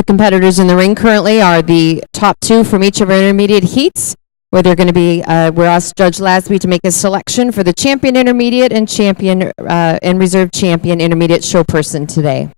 The competitors in the ring currently are the top two from each of our intermediate heats, where they're going to be, we're asked Judge Lasby to make a selection for the champion intermediate and champion and reserve champion intermediate show person today.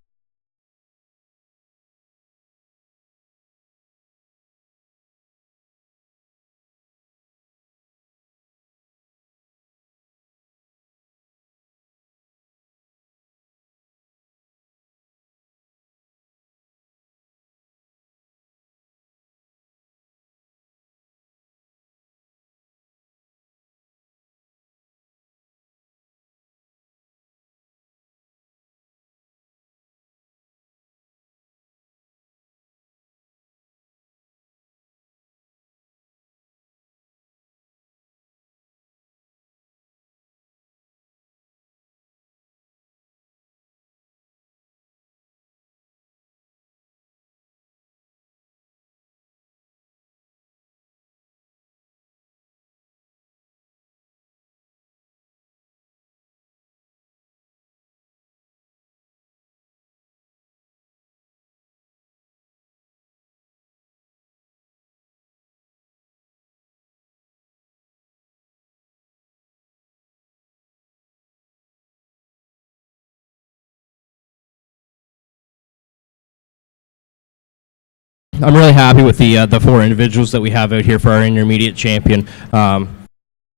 I'm really happy with the four individuals that we have out here for our intermediate champion. I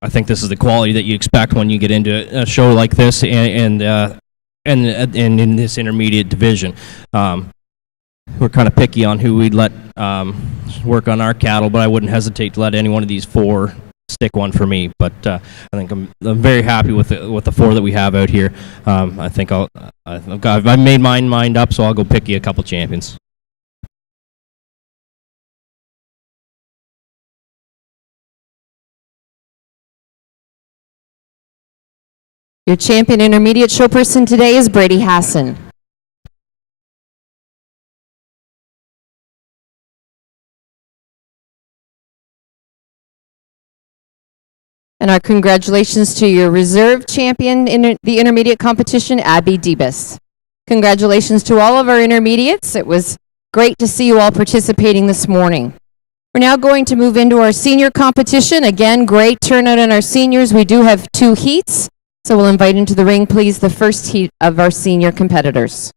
think this is the quality that you expect when you get into a show like this and in this intermediate division. We're kind of picky on who we'd let work on our cattle, but I wouldn't hesitate to let any one of these four stick one for me. But I think I'm very happy with the four that we have out here. I think I've made my mind up, so I'll go pick you a couple champions. Your champion intermediate show person today is Brady Hassan. And our congratulations to your reserve champion in the intermediate competition, Abby Debus. Congratulations to all of our intermediates. It was great to see you all participating this morning. We're now going to move into our senior competition. Again, great turnout in our seniors. We do have 2 heats. So we'll invite into the ring, please, the first heat of our senior competitors.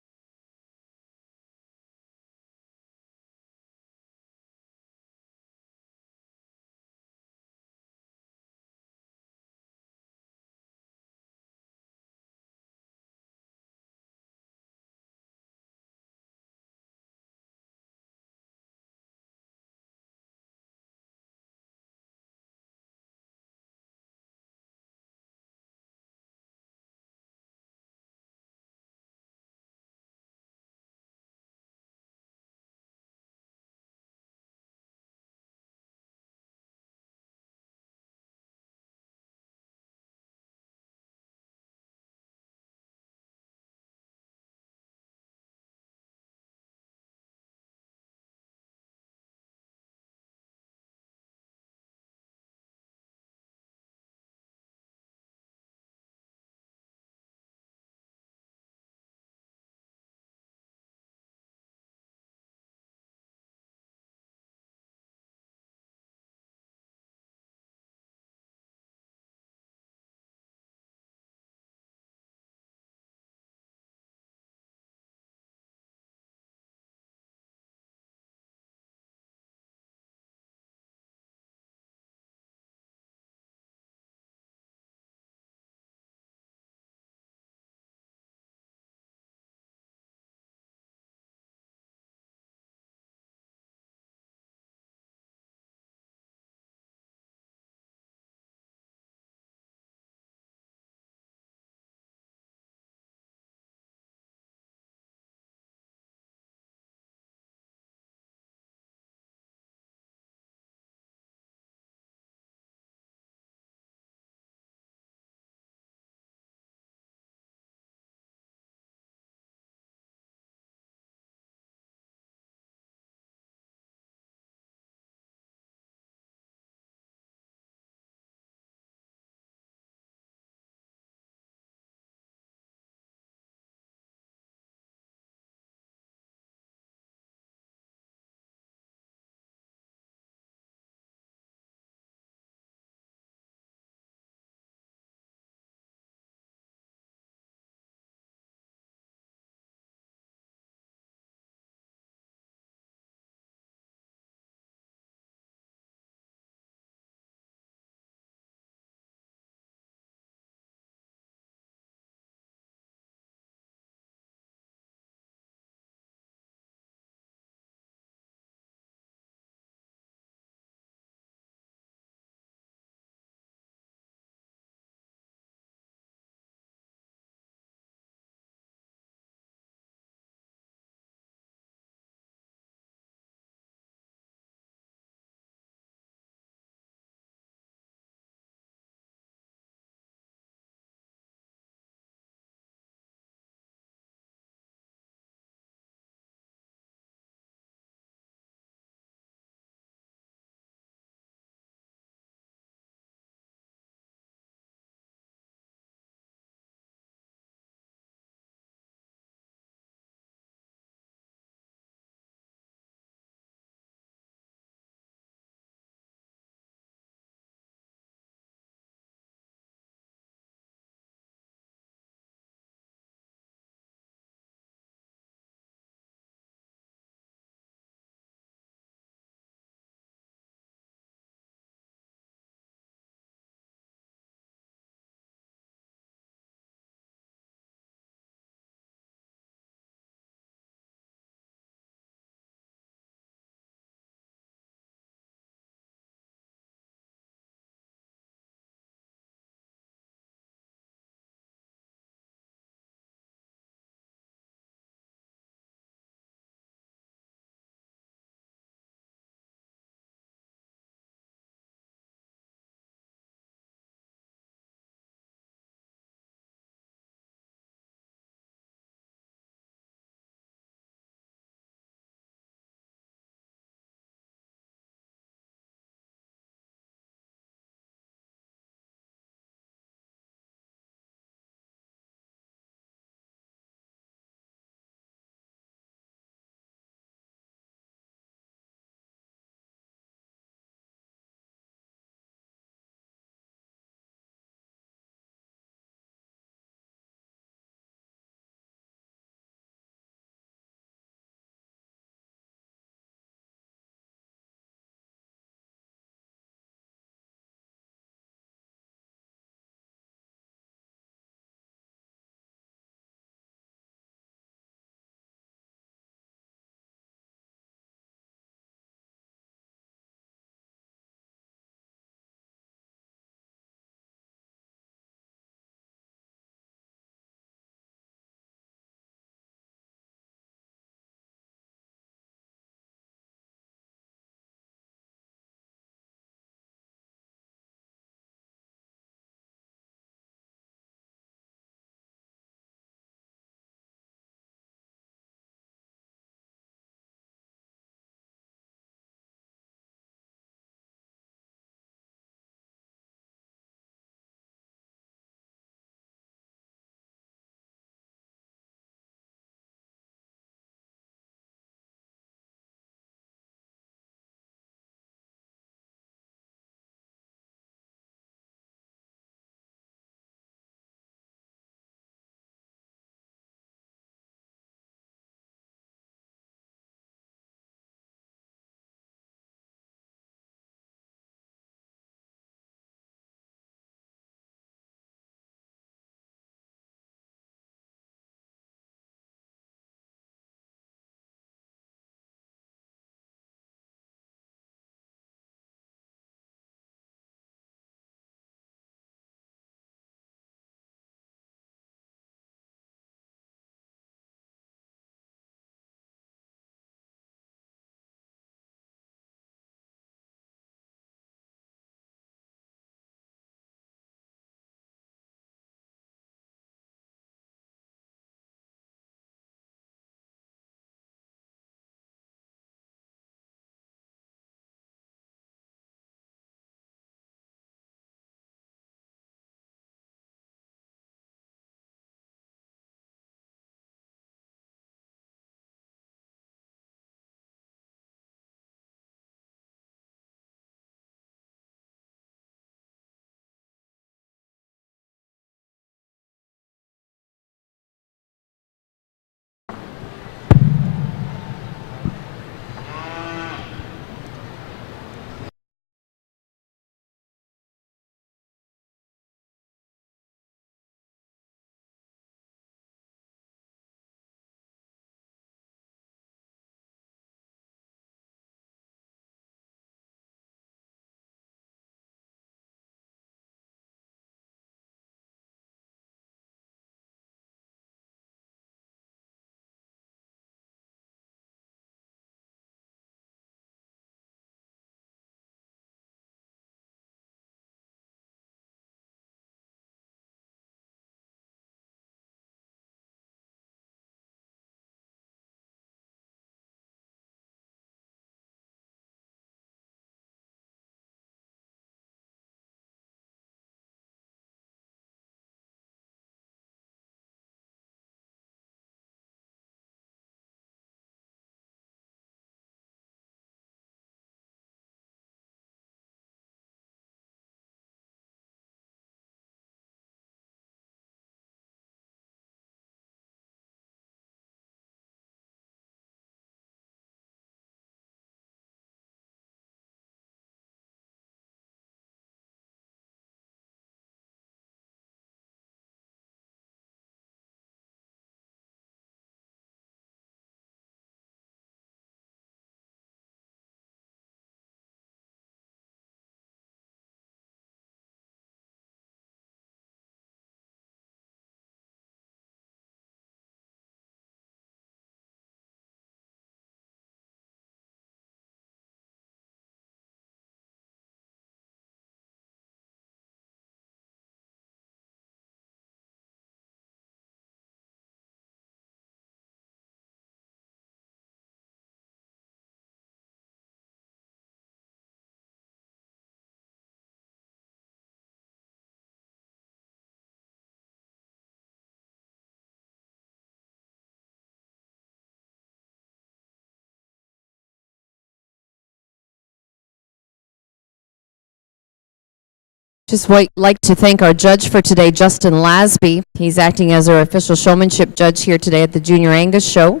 Just like to thank our judge for today, Justin Lasby. He's acting as our official showmanship judge here today at the Junior Angus show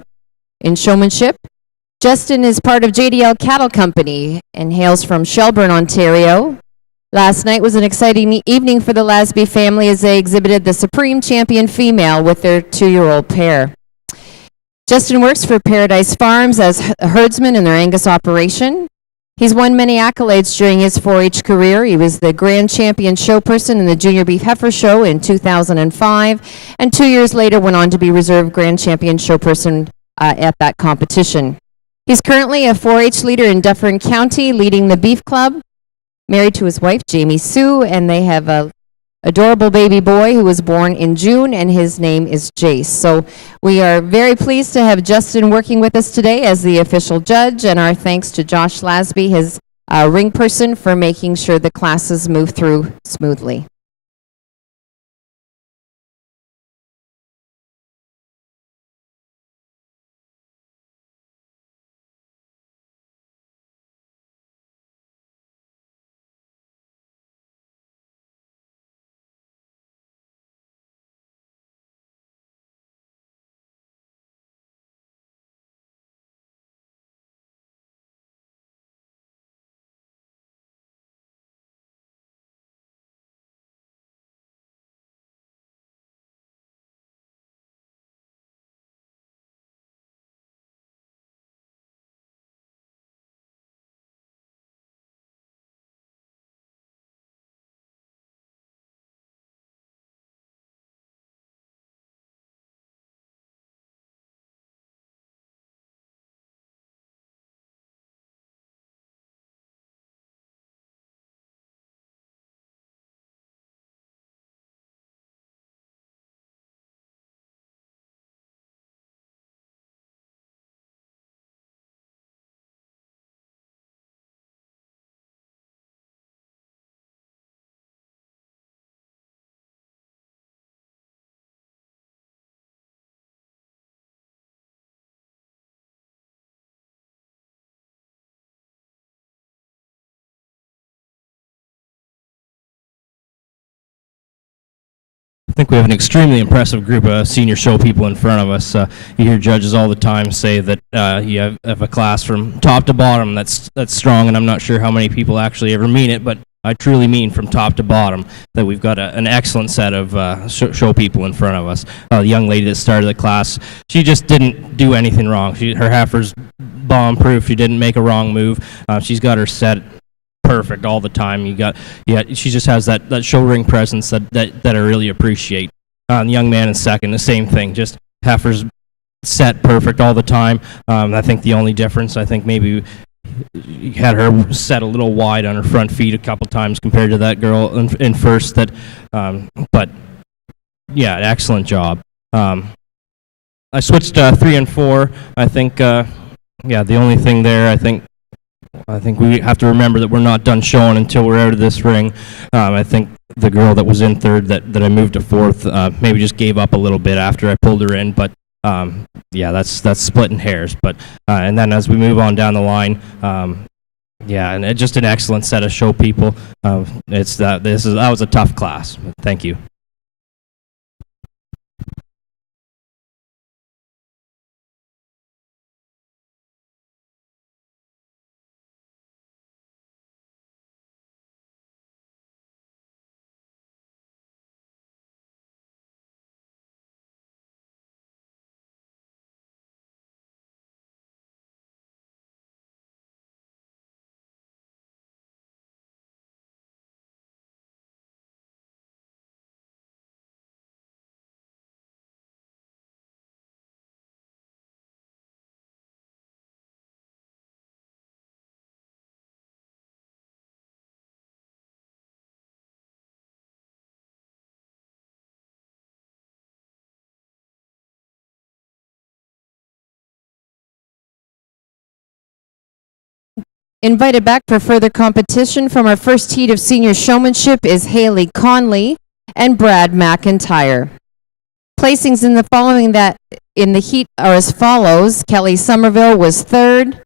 in Showmanship. Justin is part of JDL Cattle Company and hails from Shelburne, Ontario. Last night was an exciting evening for the Lasby family as they exhibited the Supreme Champion female with their 2-year-old pair. Justin works for Paradise Farms as a herdsman in their Angus operation. He's won many accolades during his 4-H career. He was the Grand Champion Showperson in the Junior Beef Heifer Show in 2005, and 2 years later went on to be Reserve Grand Champion Showperson at that competition. He's currently a 4-H leader in Dufferin County, leading the Beef Club, married to his wife, Jamie Sue, and they have a adorable baby boy who was born in June, and his name is Jace. So we are very pleased to have Justin working with us today as the official judge, and our thanks to Josh Lasby, his ring person, for making sure the classes move through smoothly. I think we have an extremely impressive group of senior show people in front of us. You hear judges all the time say that you have a class from top to bottom that's strong, and I'm not sure how many people actually ever mean it, but I truly mean from top to bottom that we've got an excellent set of show people in front of us. The young lady that started the class, she just didn't do anything wrong. Her heifer's bomb-proof. She didn't make a wrong move. She's got her set perfect all the time. She just has that show ring presence that I really appreciate. The young man in second, the same thing. Just heifers set perfect all the time. I think the only difference, I think maybe you had her set a little wide on her front feet a couple times compared to that girl in first. But yeah, excellent job. I switched 3 and 4. I think the only thing there, I think we have to remember that we're not done showing until we're out of this ring. I think the girl that was in third that I moved to fourth maybe just gave up a little bit after I pulled her in, but that's splitting hairs. But and then as we move on down the line, and just an excellent set of show people. That was a tough class. Thank you. Invited back for further competition from our first heat of senior showmanship is Haley Conley and Brad McIntyre. Placings in the heat are as follows. Kelly Somerville was third.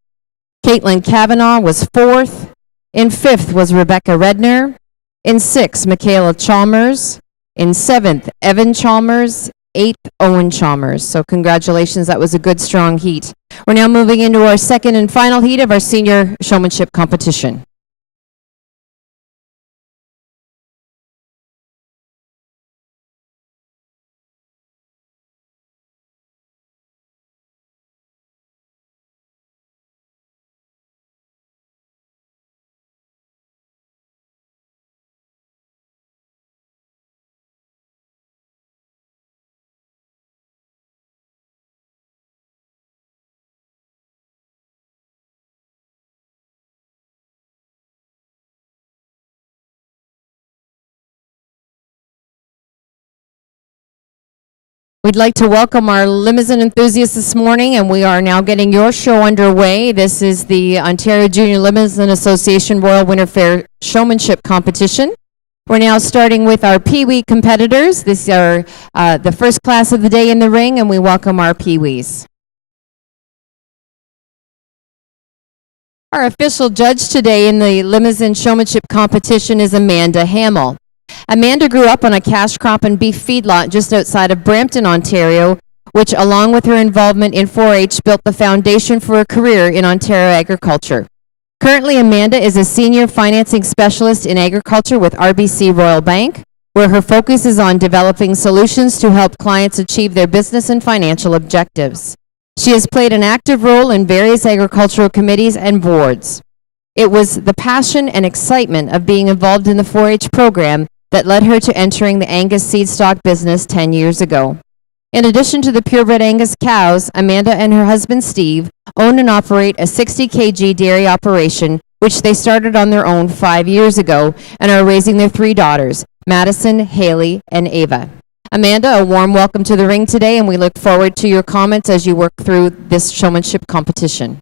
Caitlin Kavanaugh was fourth. In fifth was Rebecca Redner. In sixth, Michaela Chalmers. In seventh, Evan Chalmers. Eighth, Owen Chalmers. So congratulations, that was a good, strong heat. We're now moving into our second and final heat of our senior showmanship competition. We'd like to welcome our limousine enthusiasts this morning, and we are now getting your show underway. This is the Ontario Junior Limousine Association Royal Winter Fair Showmanship Competition. We're now starting with our Pee-wee competitors. These are the first class of the day in the ring, and we welcome our Pee-wees. Our official judge today in the limousine showmanship competition is Amanda Hamill. Amanda grew up on a cash crop and beef feedlot just outside of Brampton, Ontario, which, along with her involvement in 4-H, built the foundation for a career in Ontario agriculture. Currently, Amanda is a senior financing specialist in agriculture with RBC Royal Bank, where her focus is on developing solutions to help clients achieve their business and financial objectives. She has played an active role in various agricultural committees and boards. It was the passion and excitement of being involved in the 4-H program that led her to entering the Angus seed stock business 10 years ago. In addition to the purebred Angus cows, Amanda and her husband Steve own and operate a 60 kg dairy operation, which they started on their own 5 years ago and are raising their 3 daughters, Madison, Haley, and Ava. Amanda, a warm welcome to the ring today, and we look forward to your comments as you work through this showmanship competition.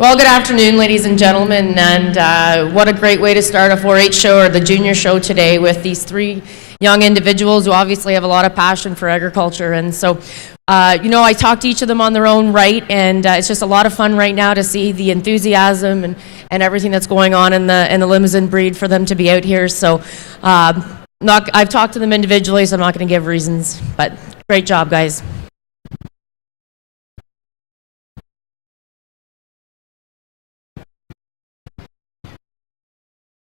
Well, good afternoon, ladies and gentlemen, and what a great way to start a 4-H show or the junior show today with these three young individuals who obviously have a lot of passion for agriculture. And so, I talked to each of them on their own right, and it's just a lot of fun right now to see the enthusiasm and everything that's going on in the Limousin breed for them to be out here. So, I've talked to them individually, so I'm not going to give reasons, but great job, guys.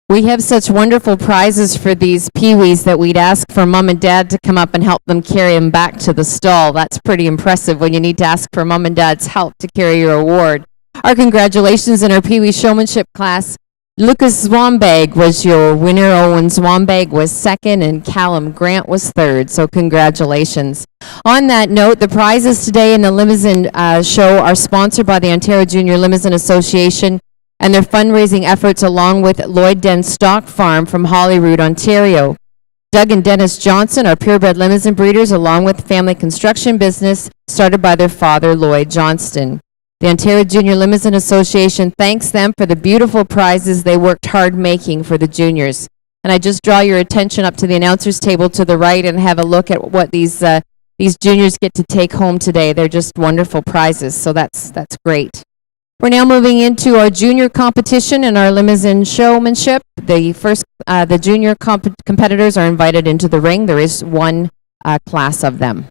We have such wonderful prizes for these peewees that we'd ask for mom and dad to come up and help them carry them back to the stall. That's pretty impressive when you need to ask for mom and dad's help to carry your award. Our congratulations in our peewee showmanship class. Lucas Zwambag was your winner. Owen Zwambag was second, and Callum Grant was third. So congratulations. On that note, the prizes today in the Limousin show are sponsored by the Ontario Junior Limousin Association and their fundraising efforts, along with Lloyd Den Stock Farm from Holyrood, Ontario. Doug and Dennis Johnson are purebred Limousin breeders, along with family construction business started by their father, Lloyd Johnston. The Ontario Junior Limousin Association thanks them for the beautiful prizes they worked hard making for the juniors. And I just draw your attention up to the announcer's table to the right and have a look at what these juniors get to take home today. They're just wonderful prizes, so that's great. We're now moving into our junior competition and our Limousin showmanship. The junior competitors are invited into the ring. There is one class of them.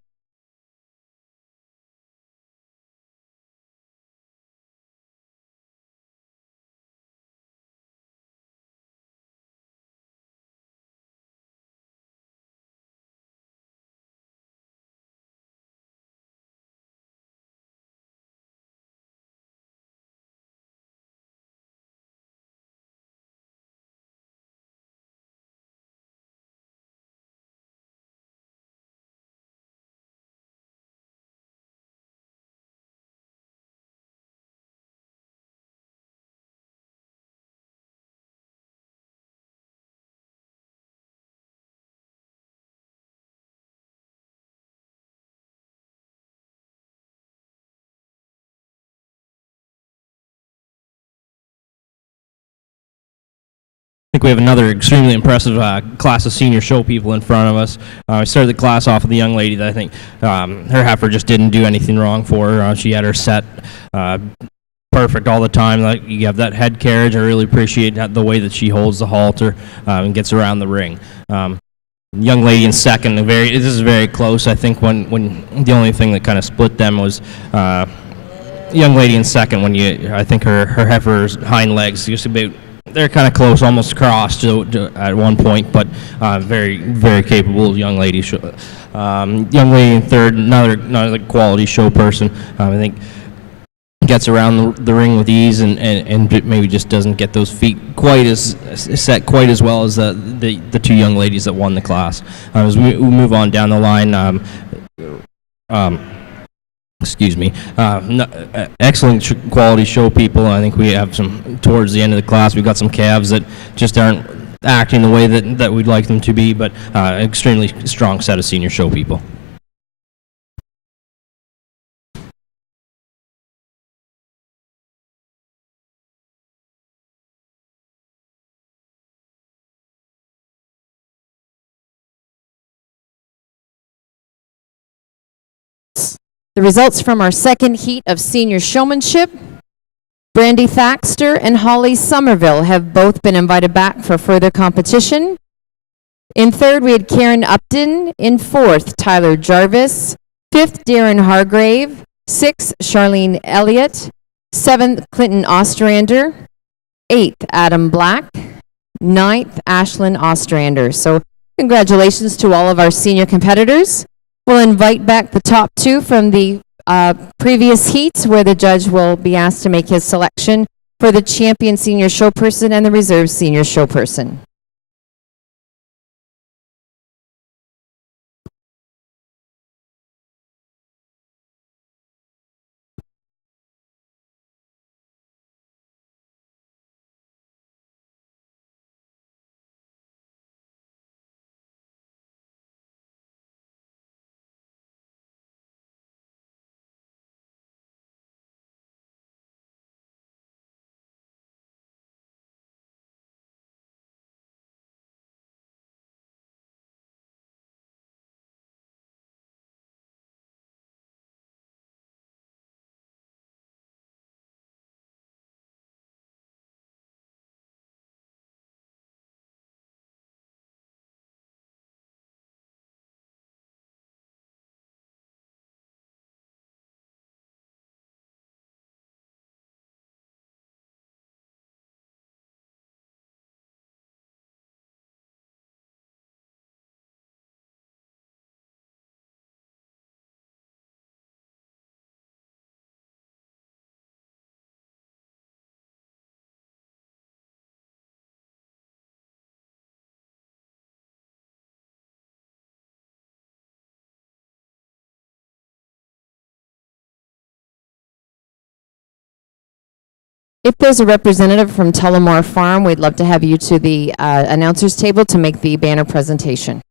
I think we have another extremely impressive class of senior show people in front of us. I started the class off with a young lady that I think her heifer just didn't do anything wrong for her. She had her set perfect all the time. Like, you have that head carriage. I really appreciate the way that she holds the halter and gets around the ring. Young lady in second, this is very close. I think when the only thing that kind of split them was young lady in second. I think her heifer's hind legs just about. They're kind of close, almost crossed at one point, but very, very capable young lady. Young lady in third, another quality show person. I think gets around the ring with ease and maybe just doesn't get those feet set quite as well as the two young ladies that won the class. As we move on down the line, excellent quality show people. I think we have some, towards the end of the class, we've got some calves that just aren't acting the way that we'd like them to be, but extremely strong set of senior show people. The results from our second heat of senior showmanship: Brandy Thaxter and Holly Somerville have both been invited back for further competition. In third, we had Karen Upton. In fourth, Tyler Jarvis. Fifth, Darren Hargrave. Sixth, Charlene Elliott. Seventh, Clinton Ostrander. Eighth, Adam Black. Ninth, Ashlyn Ostrander. So congratulations to all of our senior competitors. We'll invite back the top two from the previous heats, where the judge will be asked to make his selection for the champion senior showperson and the reserve senior showperson. If there's a representative from Tullamore Farm, we'd love to have you to the announcer's table to make the banner presentation.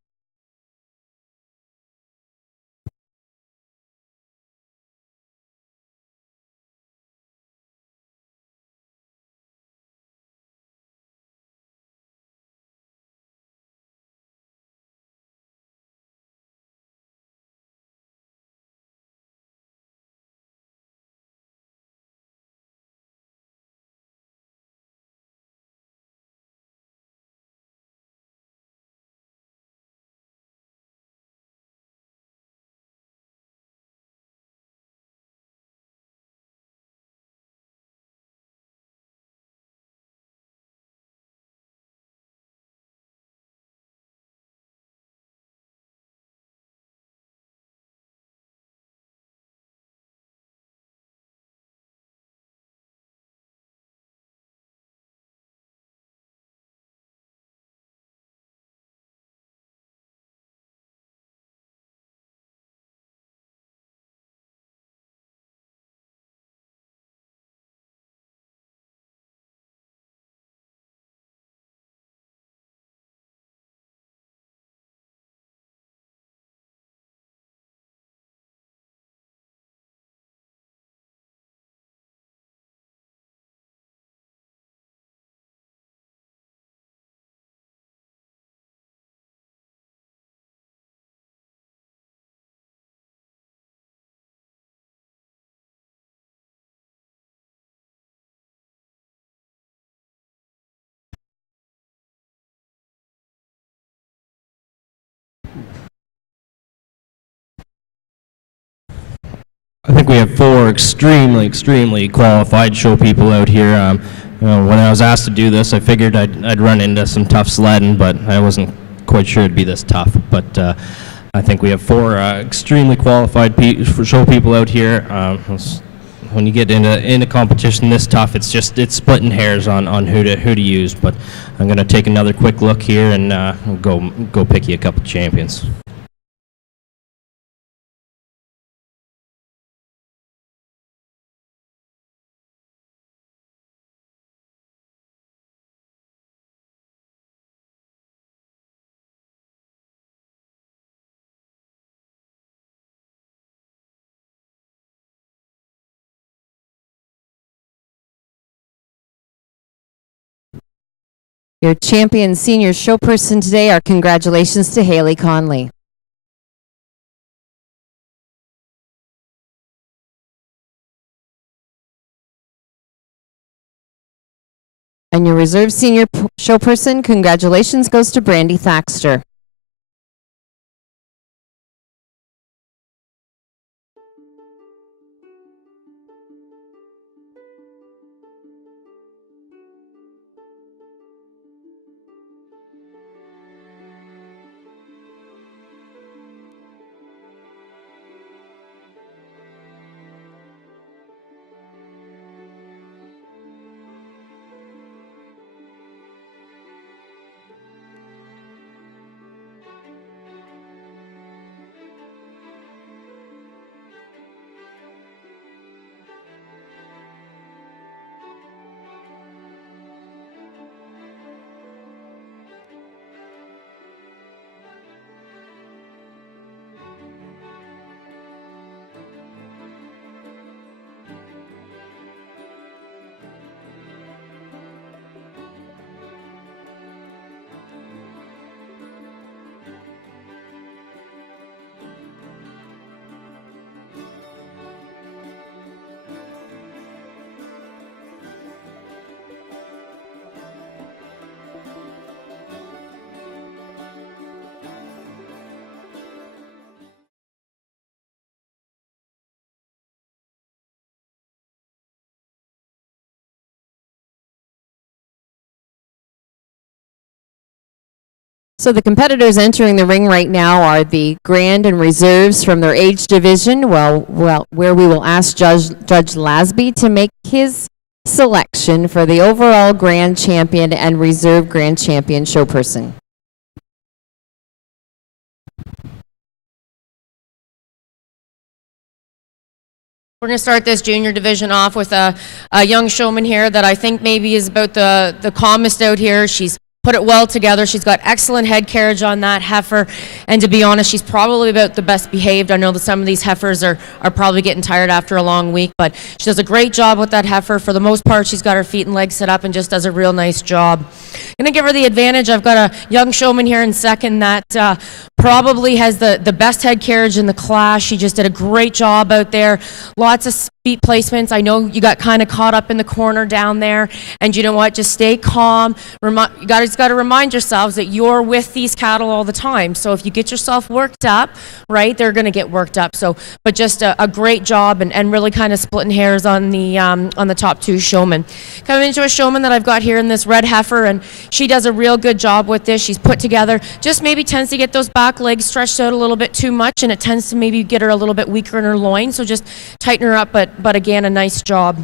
I think we have four extremely qualified show people out here. When I was asked to do this, I figured I'd run into some tough sledding, but I wasn't quite sure it'd be this tough. But I think we have four extremely qualified show people out here. When you get into competition this tough, it's splitting hairs on who to use. But I'm going to take another quick look here and go pick you a couple champions. Your champion senior show person today, our congratulations to Haley Conley. And your reserve senior show person, congratulations goes to Brandy Thaxter. So the competitors entering the ring right now are the Grand and Reserves from their age division, where we will ask Judge Lasby to make his selection for the overall Grand Champion and Reserve Grand Champion show person. We're going to start this junior division off with a young showman here that I think maybe is about the calmest out here. She's put it well together. She's got excellent head carriage on that heifer, and to be honest, she's probably about the best behaved. I know that some of these heifers are probably getting tired after a long week, but she does a great job with that heifer. For the most part, she's got her feet and legs set up and just does a real nice job. I'm going to give her the advantage. I've got a young showman here in second that probably has the best head carriage in the class. She just did a great job out there. Lots of feet placements. I know you got kind of caught up in the corner down there, and you know what? Just stay calm. You guys got to remind yourselves that you're with these cattle all the time. So if you get yourself worked up, right, they're going to get worked up. So, but just a great job and really kind of splitting hairs on the top two showmen. Coming into a showman that I've got here in this red heifer, and she does a real good job with this. She's put together, just maybe tends to get those back legs stretched out a little bit too much, and it tends to maybe get her a little bit weaker in her loin. So just tighten her up, but again, a nice job.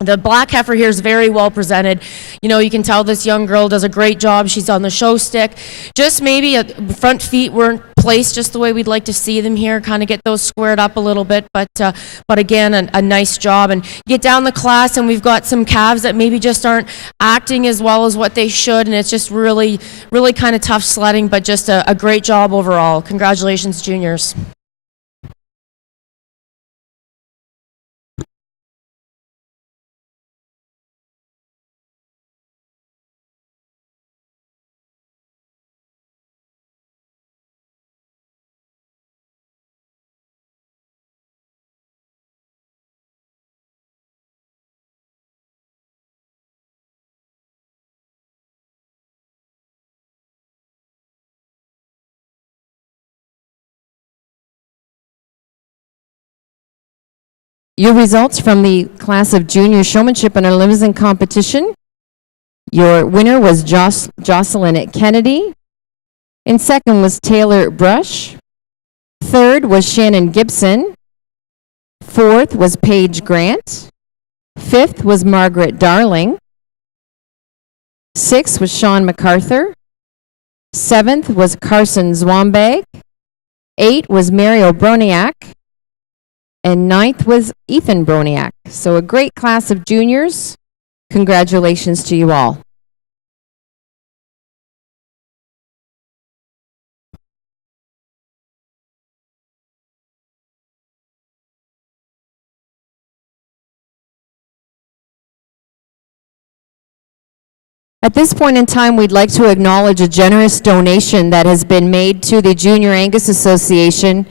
The black heifer here is very well presented. You know, you can tell this young girl does a great job. She's on the show stick. Just maybe front feet weren't placed just the way we'd like to see them here. Kind of get those squared up a little bit, but again, a nice job. And you get down the class, and we've got some calves that maybe just aren't acting as well as what they should, and it's just really, really kind of tough sledding, but just a great job overall. Congratulations, juniors. Your results from the class of junior showmanship and our limousine competition. Your winner was Jocelyn Kennedy. In second was Taylor Brush. Third was Shannon Gibson. Fourth was Paige Grant. Fifth was Margaret Darling. Sixth was Sean MacArthur. Seventh was Carson Zwambag. Eighth was Mario Broniak. And ninth was Ethan Broniak. So a great class of juniors. Congratulations to you all. At this point in time, we'd like to acknowledge a generous donation that has been made to the Junior Angus Association.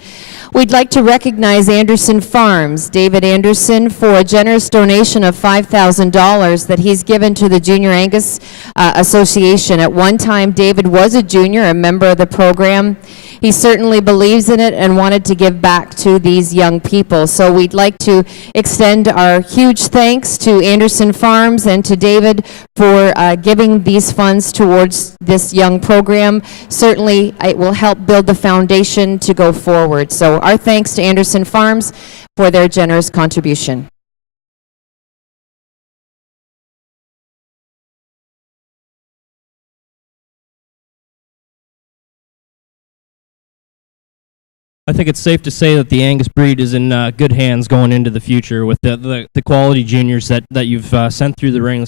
We'd like to recognize Anderson Farms, David Anderson, for a generous donation of $5,000 that he's given to the Junior Angus Association. At one time, David was a junior, a member of the program. He certainly believes in it and wanted to give back to these young people. So we'd like to extend our huge thanks to Anderson Farms and to David for giving these funds towards this young program. Certainly, it will help build the foundation to go forward. So our thanks to Anderson Farms for their generous contribution. I think it's safe to say that the Angus breed is in good hands going into the future with the quality juniors that you've sent through the ring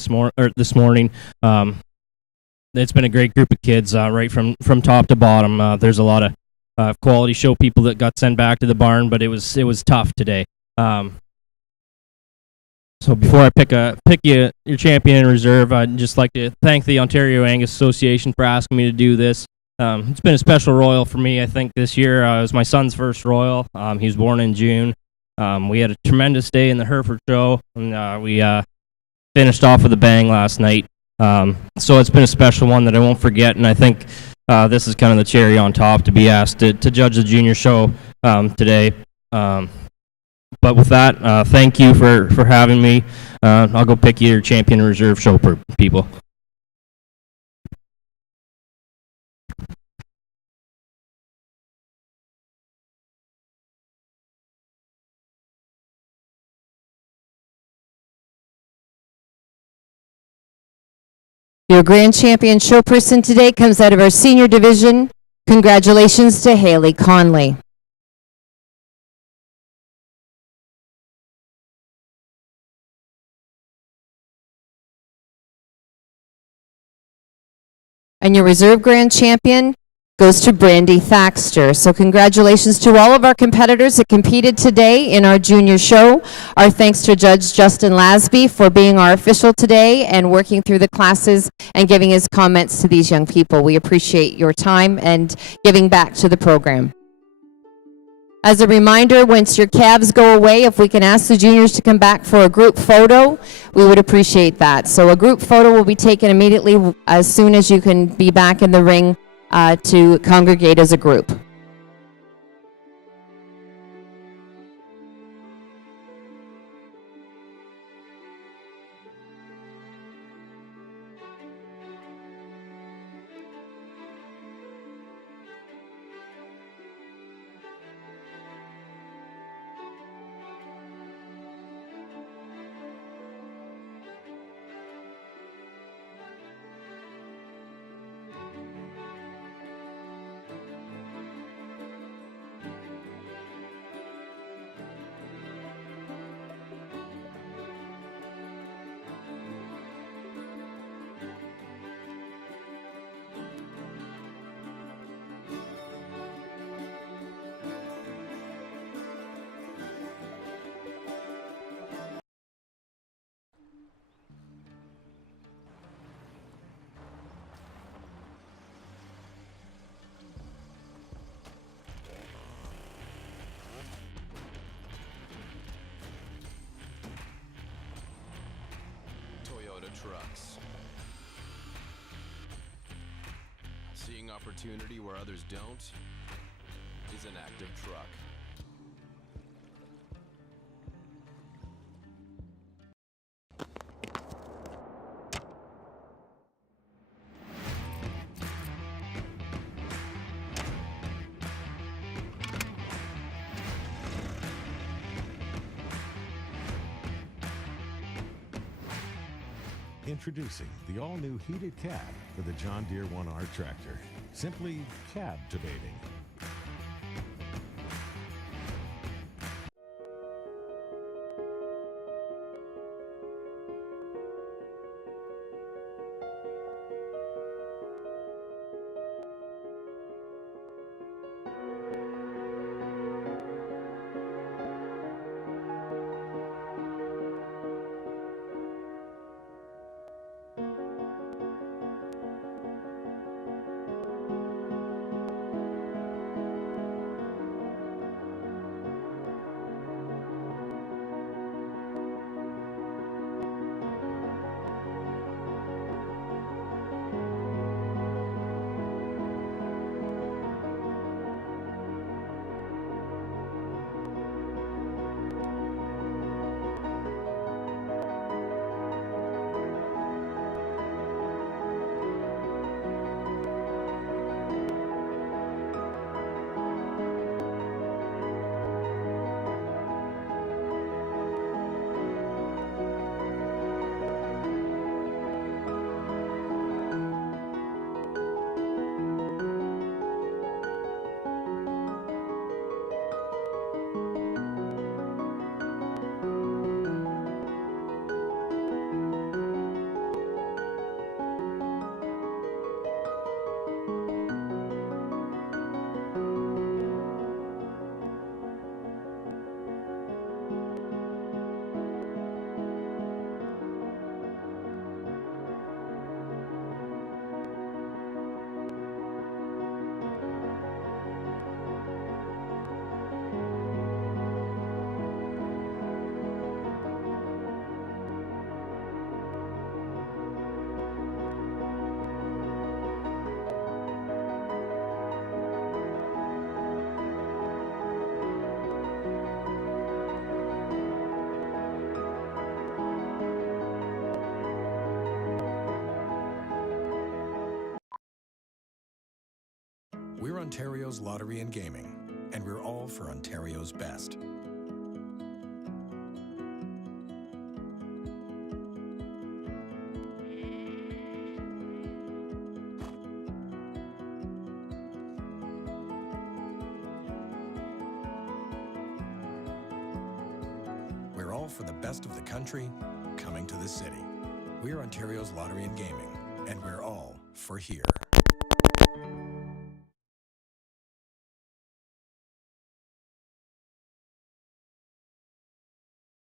this morning. It's been a great group of kids right from top to bottom. There's a lot of quality show people that got sent back to the barn, but it was tough today. So before I pick your champion in reserve, I'd just like to thank the Ontario Angus Association for asking me to do this. It's been a special royal for me, I think, this year. It was my son's first royal. He was born in June. We had a tremendous day in the Hereford show, and we finished off with a bang last night. So it's been a special one that I won't forget, and I think this is kind of the cherry on top to be asked to judge the junior show today. But with that, thank you for having me. I'll go pick your champion in reserve show people. Your grand champion show person today comes out of our senior division. Congratulations to Haley Conley. And your reserve grand champion goes to Brandy Thaxter. So congratulations to all of our competitors that competed today in our junior show. Our thanks to Judge Justin Lasby for being our official today and working through the classes and giving his comments to these young people. We appreciate your time and giving back to the program. As a reminder, once your calves go away, if we can ask the juniors to come back for a group photo, we would appreciate that. So a group photo will be taken immediately as soon as you can be back in the ring to congregate as a group. Trucks. Seeing opportunity where others don't is an active truck. Introducing the all-new heated cab for the John Deere 1R tractor. Simply cab-tivating. We're Ontario's Lottery and Gaming, and we're all for Ontario's best. We're all for the best of the country coming to the city. We're Ontario's Lottery and Gaming, and we're all for here.